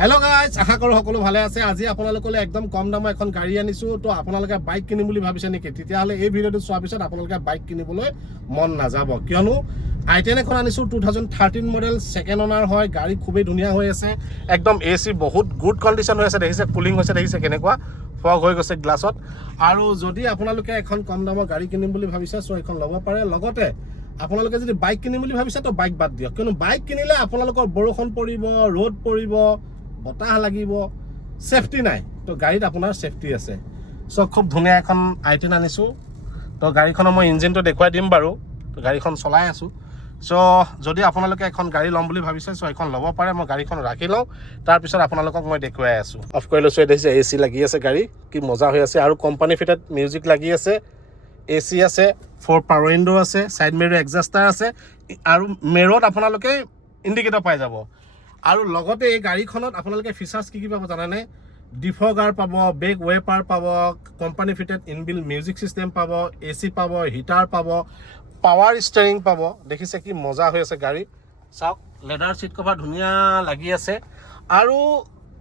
Hello' guys, আশা কৰোঁ সকলো ভালে আছে। আজি আপোনালোকলৈ একদম কম দামৰ এখন গাড়ী আনিছোঁ। তো আপোনালোকে বাইক কিনিম বুলি ভাবিছে নেকি? তেতিয়াহ'লে এই ভিডিঅ'টো চোৱাৰ পিছত আপোনালোকে বাইক কিনিবলৈ মন নাযাব, কিয়নো i10 এখন আনিছোঁ 2013 মডেল, ছেকেণ্ড অনাৰ হয়। গাড়ী খুবেই ধুনীয়া হৈ আছে, একদম AC বহুত গুড কণ্ডিশ্যন হৈ আছে। দেখিছে কুলিং হৈছে, দেখিছে কেনেকুৱা ফগ হৈ গৈছে গ্লাছত। আৰু যদি আপোনালোকে এখন কম দামৰ গাড়ী কিনিম বুলি ভাবিছে, চ' এইখন ল'ব পাৰে। লগতে আপোনালোকে যদি বাইক কিনিম বুলি ভাবিছে তো বাইক বাদ দিয়ক, কিয়নো বাইক কিনিলে আপোনালোকৰ বৰষুণ পৰিব, ৰ'দ পৰিব, বতাহ লাগিব, সেফটি নাই। তো গাড়ীত আপোনাৰ সেফটি আছে। চ' খুব ধুনীয়া এখন i10 আনিছোঁ। তো গাড়ীখনৰ মই ইঞ্জিনটো দেখুৱাই দিম বাৰু। তো গাড়ীখন চলাই আছোঁ। চ' যদি আপোনালোকে এখন গাড়ী ল'ম বুলি ভাবিছে, চ' এইখন ল'ব পাৰে। মই গাড়ীখন ৰাখি লওঁ, তাৰপিছত আপোনালোকক মই দেখুৱাই আছোঁ। অফ কৰি লৈছোঁ, দেখিছে AC লাগি আছে, গাড়ী কি মজা হৈ আছে। আৰু কোম্পানী ফিটেড মিউজিক লাগি আছে, AC আছে, 4 পাৱাৰ উইণ্ডো আছে, ছাইড মিৰৰ এডজাষ্টাৰ আছে, আৰু মিৰত আপোনালোকে ইণ্ডিকেটৰ পাই যাব। আৰু লগতে এই গাড়ীখনত আপোনালোকে ফিচাৰ্ছ কি পাব জানেনে? ডিফগাৰ পাব, বেক ৱেপাৰ পাব, company fitted inbuilt music system পাব, AC পাব, হিটাৰ পাব, পাৱাৰ ষ্টেৰিং পাব। দেখিছে কি মজা হৈ আছে গাড়ী। চাওক, লেডাৰ ছিট কভাৰ ধুনীয়া লাগি আছে। আৰু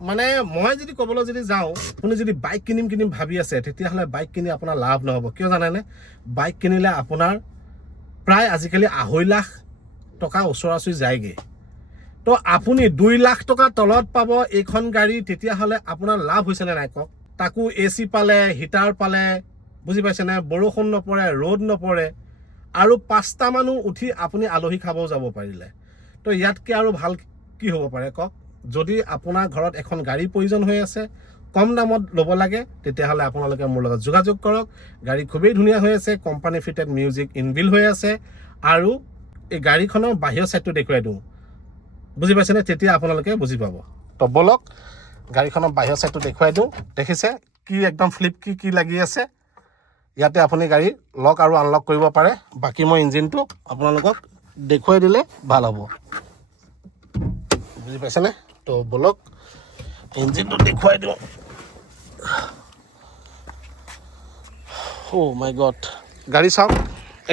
মানে মই যদি ক'বলৈ যাওঁ, আপুনি যদি বাইক কিনিম ভাবি আছে, তেতিয়াহ'লে বাইক কিনি আপোনাৰ লাভ নহ'ব। কিয় জানেনে? বাইক কিনিলে আপোনাৰ প্ৰায় আজিকালি 2.5 লাখ টকা ওচৰা-ওচৰি যায়গৈ। তো আপুনি 2 লাখ টকাৰ তলত পাব এইখন গাড়ী, তেতিয়াহ'লে আপোনাৰ লাভ হৈছেনে নাই কওক? তাকো AC পালে, হিটাৰ পালে, বুজি পাইছেনে? বৰষুণ নপৰে, ৰ'দ নপৰে, আৰু 5টা মানুহ উঠি আপুনি আলহী খাবও যাব পাৰিলে। তো ইয়াতকৈ আৰু ভাল কি হ'ব পাৰে কওক? যদি আপোনাৰ ঘৰত এখন গাড়ীৰ প্ৰয়োজন হৈ আছে, কম দামত ল'ব লাগে, তেতিয়াহ'লে আপোনালোকে মোৰ লগত যোগাযোগ কৰক। গাড়ী খুবেই ধুনীয়া হৈ আছে, কোম্পানী ফিটেড মিউজিক ইনবিল্ট হৈ আছে। আৰু এই গাড়ীখনৰ বাহিৰৰ ছাইডটো দেখুৱাই দিওঁ, বুজি পাইছেনে? তেতিয়া আপোনালোকে বুজি পাব। তো বলক গাড়ীখনৰ বাহিৰৰ ছাইডটো দেখুৱাই দিওঁ। দেখিছে কি একদম ফ্লিপ কি লাগি আছে। ইয়াতে আপুনি গাড়ী লক আৰু আনলক কৰিব পাৰে। বাকী মই ইঞ্জিনটো আপোনালোকক দেখুৱাই দিলে ভাল হ'ব, বুজি পাইছেনে? তো বলক ইঞ্জিনটো দেখুৱাই দিওঁ। অ' মাই গড, গাড়ী চাওক,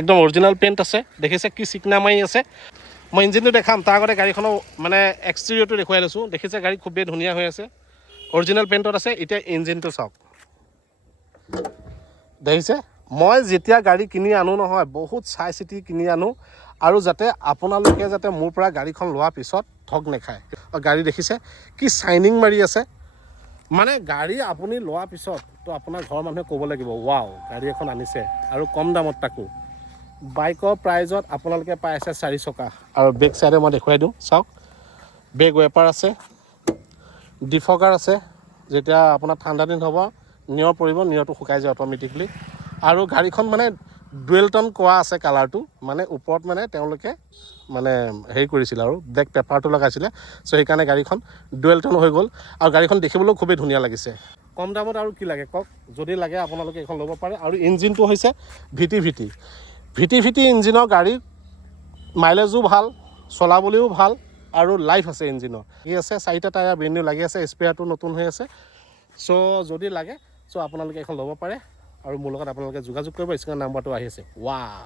একদম অৰিজিনেল পেইণ্ট আছে। দেখিছে কি চিকনা মাৰি আছে। মই ইঞ্জিনটো দেখাম, তাৰ আগতে গাড়ীখনৰ মানে এক্সটেৰিয়ৰটো দেখুৱাই লৈছোঁ। দেখিছে গাড়ী খুবেই ধুনীয়া হৈ আছে, অৰিজিনেল পেইণ্টত আছে। এতিয়া ইঞ্জিনটো চাওক, দেখিছে? মই যেতিয়া গাড়ী কিনি আনো নহয়, বহুত চাই চিতি কিনি আনো, আৰু যাতে আপোনালোকে যাতে মোৰ পৰা গাড়ীখন লোৱাৰ পিছত ঠগ নাখায়। গাড়ী দেখিছে কি চাইনিং মাৰি আছে। মানে গাড়ী আপুনি লোৱাৰ পিছত তো আপোনাৰ ঘৰৰ মানুহে ক'ব লাগিব, ৱাও গাড়ী এখন আনিছে, আৰু কম দামত তাকো। বাইকৰ প্ৰাইজত আপোনালোকে পাই আছে 4 চকা। আৰু বেক চাইডে মই দেখুৱাই দিওঁ, চাওক বেক ৱেপাৰ আছে, ডিফগাৰ আছে। যেতিয়া আপোনাৰ ঠাণ্ডা দিন হ'ব, নিয়ৰ পৰিব, নিয়ৰটো শুকাই যায় অট'মেটিকলি। আৰু গাড়ীখন মানে ডুৱেল টন কৰা আছে কালাৰটো, মানে ওপৰত মানে তেওঁলোকে মানে হেৰি কৰিছিলে আৰু ব্লেক পেপাৰটো লগাইছিলে। চ' সেইকাৰণে গাড়ীখন ডুৱেল টন হৈ গ'ল। আৰু গাড়ীখন দেখিবলৈও খুবেই ধুনীয়া লাগিছে। কম দামত আৰু কি লাগে কওক? যদি লাগে আপোনালোকে এইখন ল'ব পাৰে। আৰু ইঞ্জিনটো হৈছে VT ইঞ্জিনৰ গাড়ী, মাইলেজো ভাল, চলাবলৈও ভাল, আৰু লাইফ আছে ইঞ্জিনৰ। কি আছে 4টা টায়াৰ ব্ৰেণ্ড নিউ লাগি আছে, স্পেয়াৰটো নতুন হৈ আছে। চ' যদি লাগে, চ' আপোনালোকে এইখন ল'ব পাৰে। আৰু মোৰ লগত আপোনালোকে যোগাযোগ কৰিব, স্ক্ৰীনৰ নাম্বাৰটো আহি আছে। ৱাও।